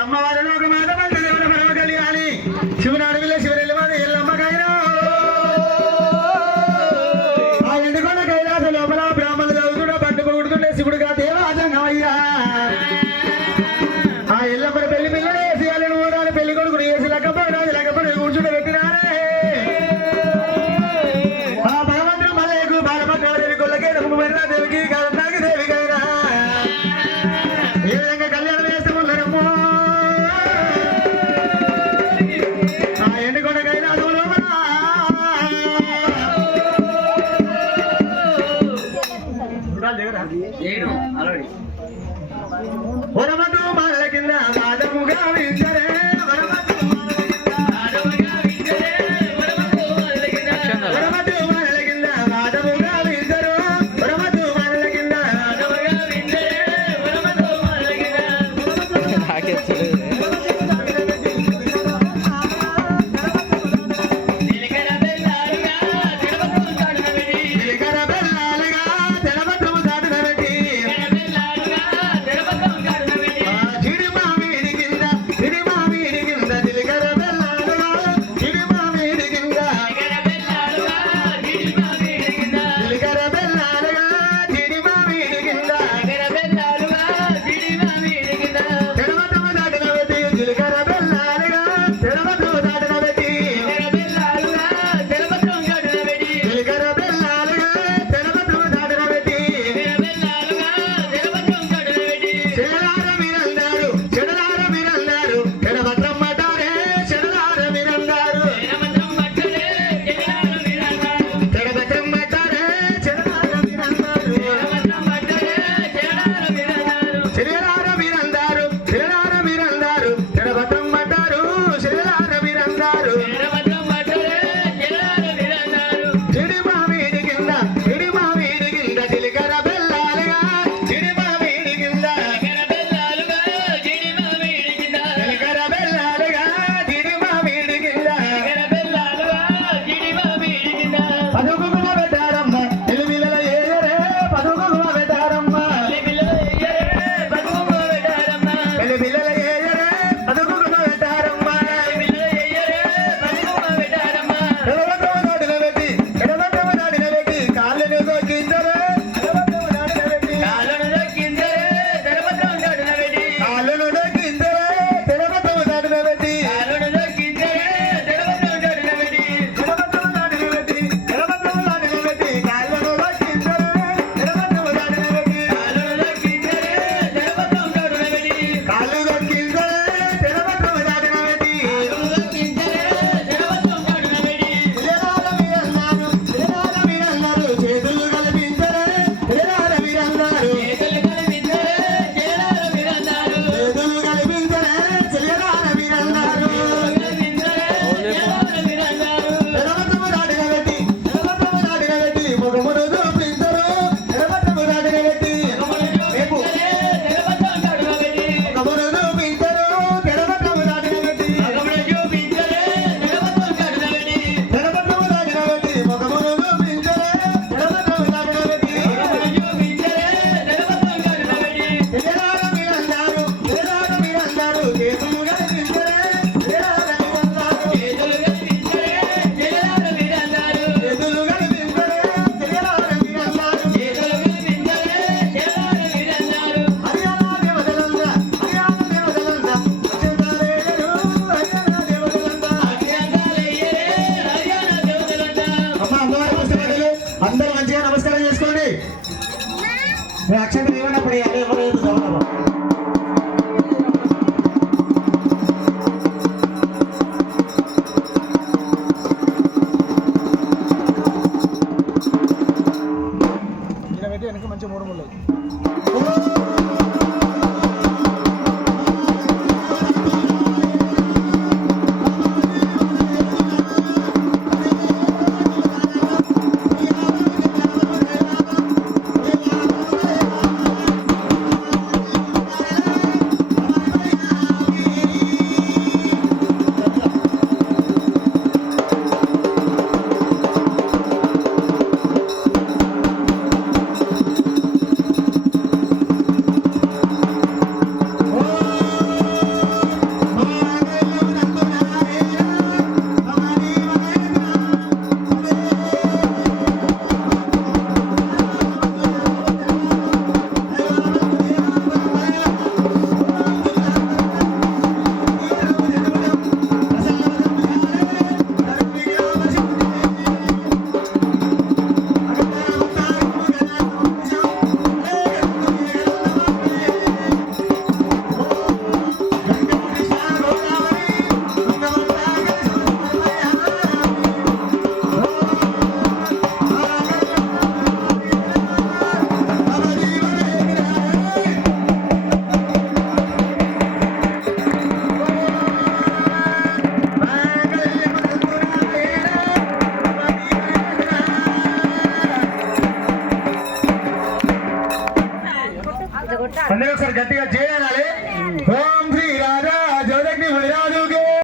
అమ్మవారిలో ఒక మాట మంచి దేవుని పరమ కళ్యాణి శివుని అడవిలో శివరెల్లి మాది ఎల్లమ్మకైనా ఆ ఎండుకొండ కైలాస లోపల బ్రాహ్మణులు అవుతుండే బండి పొగుడుతుండే శివుడుగా దేవాజంగమయ్యా ఆ ఎల్లమ్మని పెళ్లి పిల్లలు వేసి వాళ్ళని ఊరాలు పెళ్లి కొడుకుని వేసి లెక్కపోయినాది లెక్కపోయి కూర్చుంటే పెట్టినారే ఆ భగవంతుడు మల్లయ్యకు బాలపట్ల దేవి కొల్లకే నమ్మకమైన దేవికి కారణాకి దేవికైనా ఏ విధంగా కళ్యాణం వేస్తామన్నారమ్మో ఆ ఎండుకొండకైనా వరమతు మాల కింద వాదముగా వింటరే వరమతు మాల కింద వాదముగా వింటరు వరమతు మాల కింద నాకెత్తలేదు